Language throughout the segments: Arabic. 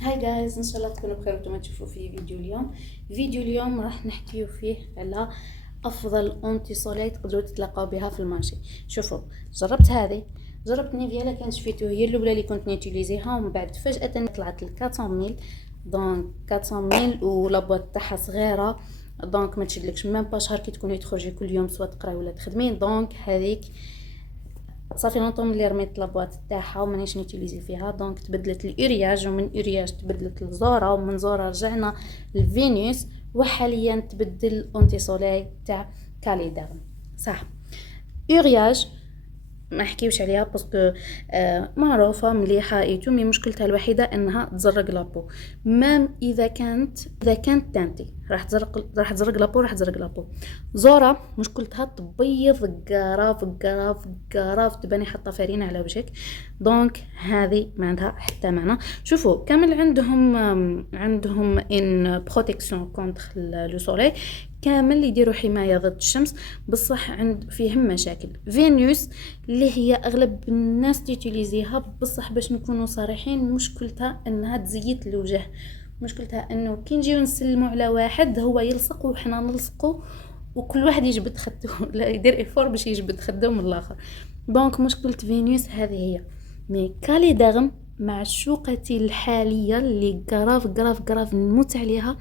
هاي جايز، ان شاء الله تكونوا بخير وانتم تشوفوا في فيديو اليوم راح نحكيو فيه على افضل اونتي سولي تقدروا تتلاقاو بها في المارشي. شوفوا، جربت نيفيا، لا كانت شفيتو هي الاولى اللي كنت نيتيليزيها، ومن بعد فجاه طلعت ل 400 دونك 400 ولا بواط تاعها صغيره، دونك ما تشدلكش ميم با شهر كي تكوني تخرجي كل يوم سواء تقراي ولا تخدمي. دونك هذيك صافي لونطوم اللي رميت لابواط تاعها ومانيش نيتيليزي فيها، دونك تبدلت الارياج، ومن ارياج تبدلت لزورا، ومن زورا رجعنا لفينوس، وحاليا تبدل اونتي سولاي تاع كاليدرم. صح، اورياج ما نحكيوش عليها باسكو معروفه مليحه ايتو، مي مشكلتها الوحيده انها تزرق لابو. مام اذا كانت تانتي راح تزرق لابو. زورا مشكلتها تبيض قراف تبني حتى فارينه على وجهك، دونك هذه ما عندها حتى معنى. شوفوا كامل عندهم ان بروتيكسيون كونتر لو سولي، كامل يديروا حمايه ضد الشمس، بصح فيهم مشاكل. فينوس اللي هي اغلب الناس تيتيليزيها، بصح باش نكونوا صريحين مشكلتها انها تزيت الوجه، مشكلتها انه كي نجيو نسلموا على واحد هو يلصق وحنا نلصقوا، وكل واحد يجبد خدو لا يدير افور باش يجبد خدو من الاخر. دونك مشكله فينوس هذه هي. مي كاليدرم معشوقتي الحاليه اللي قراف نموت عليها،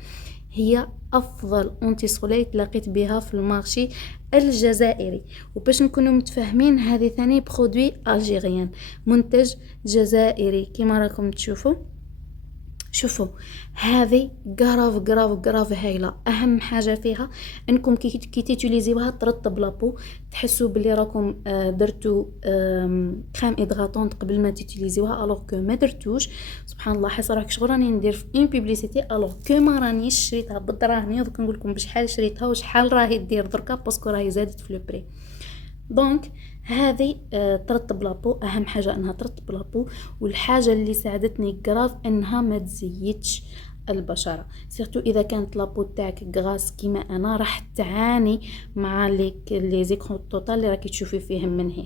هي افضل اونتي سولي تلاقيت بها في المارشي الجزائري. وباش نكونوا متفاهمين، هذه ثاني برودوي الجيريان، منتج جزائري كما راكم تشوفوا. شوفوا هذه قراف هايله. اهم حاجه فيها انكم كي تيتيليزيوها ترطب لابو، تحسوا بلي راكم درتوا كريم ادغاتونت قبل ما تيتيليزيوها، الوغ كو ما درتوش. سبحان الله، حس روحك شغل راني ندير في اون بوبليسيتي الوغ كو ما رانيش شريتها بالدراهم. دوك نقول لكم بشحال شريتها وشحال راهي دير دركا، باسكو راهي زادت في لو بري. دونك هذه ترطب لابو، اهم حاجه انها ترطب لابو. والحاجه اللي ساعدتني كراف انها ما تزيدش البشره، سيرتو اذا كانت لابو تاعك غاس كيما انا راح تعاني مع لي زيكرون توتال اللي راكي تشوفي فيهم من هي.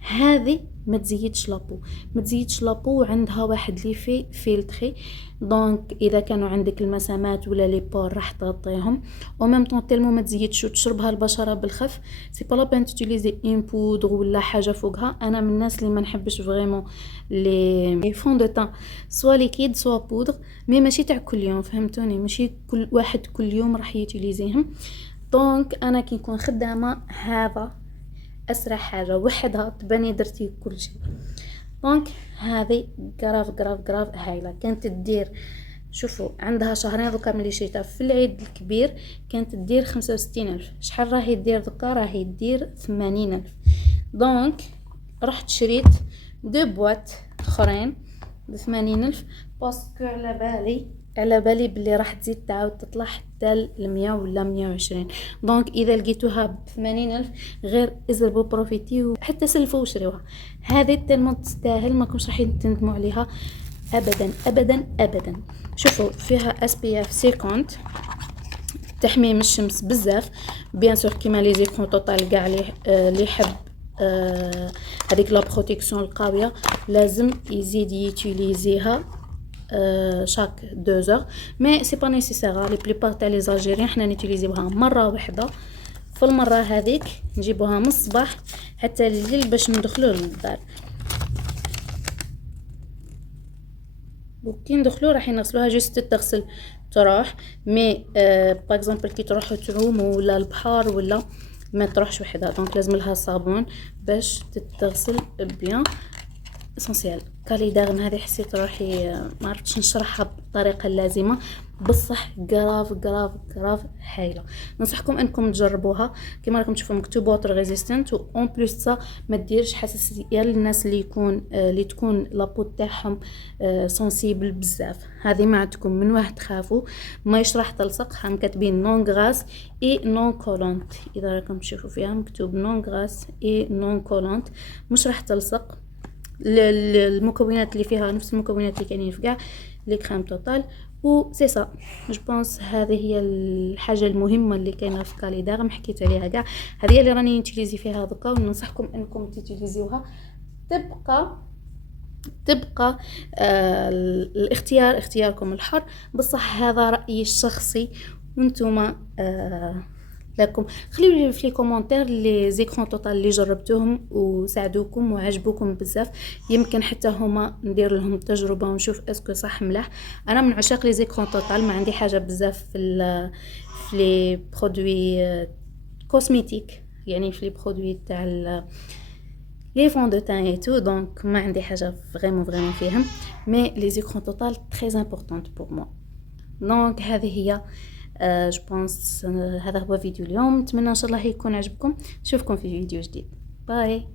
هذه ما تزيدش لابو وعندها واحد لي في فيلتري، دونك اذا كانوا عندك المسامات ولا لي بور راح تغطيهم، او ميم طون تيلمو ما تزيدش وتشربها البشره بالخف. سي با لا بين تيليزي اون بودر ولا حاجه فوقها. انا من الناس اللي ما نحبش فريمون لي فون دو تان سوا ليكيد سوا بودر، مي ماشي تاع كل يوم، فهمتوني؟ ماشي كل واحد كل يوم راح يوتيليزيهم. دونك انا كي نكون خدامه هذا اسرع حاجه وحدها تبني درتي كل شيء. دونك هذه قراف هايله. كانت تدير، شوفوا عندها شهرين دوكا ملي شريتها في العيد الكبير، كانت تدير 65,000. شحال راهي دير دوكا؟ راهي دير 80,000. دونك رحت شريت دو بواط اخرين ب 80,000، باسكو على بالي بلي راح تزيد تعاود تطلع حتى ل 100 ولا 120. دونك اذا لقيتوها ب 80,000 غير ازربوا بروفيتيو، حتى سلفوا وشريوها. هذه تلمون تستاهل، ماكمش راح تندموا عليها ابدا. شوفوا فيها اس بي اف 50، تحمي من الشمس بزاف، بيان سور كيما لي زيكرون توتال كاع اللي يحب هذيك لا بروتيكسيون القويه لازم يزيد يوتيليزيها شاك 2 زور. مي سي با نيسيسير، لي بليبار تاع لي زالجيريان حنا نيتيليزيوها مره واحده في المره هذيك، نجيبوها من الصباح حتى الليل باش ندخلوا للدار. وكي ندخلو راح نغسلوها، جوست تغسل تروح. مي باغ اكزومبل كي تروحوا تعوموا ولا البحر ولا ما تروحش وحدها، دونك لازم لها صابون باش تتغسل بيان. اسونسيال كاليدرم هذه حسيت روحي ما عرفتش نشرحها بالطريقه اللازمه، بصح قراف هايله. ننصحكم انكم تجربوها. كما راكم تشوفوا مكتوب ووتر ريزيستنت، و اون بليس سا ما ديرش حساسيه للناس اللي تكون لابو تاعهم سنسيبل بزاف. هذه ما عندكم من واه تخافوا، ما راح تلصق. هم كاتبين نون غراس اي نون كولونت، اذا راكم تشوفوا فيها مكتوب نون غراس اي نون كولونت، مش راح تلصق. المكونات اللي فيها نفس المكونات اللي كاينين في كاع لي كريم توتال، و سي سا جو بونس. هذه هي الحاجه المهمه اللي كاينه في كاليدرم، حكيت عليها كاع. هذه اللي راني نتيليزي فيها دوكا، وننصحكم انكم تيتيليزيوها. تبقى تبقى الاختيار اختياركم الحر. بصح هذا رأيي الشخصي، وانتم لكم. خليوا لي في لي كومونتير لي زيكرون توتال اللي جربتوهم وساعدوكم وعجبوكم بزاف، يمكن حتى هما ندير لهم تجربه ونشوف اسكو صح ملاح. انا من عشاق لي زيكرون توتال، ما عندي حاجه بزاف في لي برودوي كوزميتيك، يعني في لي برودوي تاع لي فون دو تان اي تو، دونك ما عندي حاجه فريمون فيهم. مي لي زيكرون توتال تري امبورطونت بور موا. دونك هذه هي جو بونس هذا هو فيديو اليوم. نتمنى ان شاء الله يكون عجبكم. نشوفكم في فيديو جديد. باي.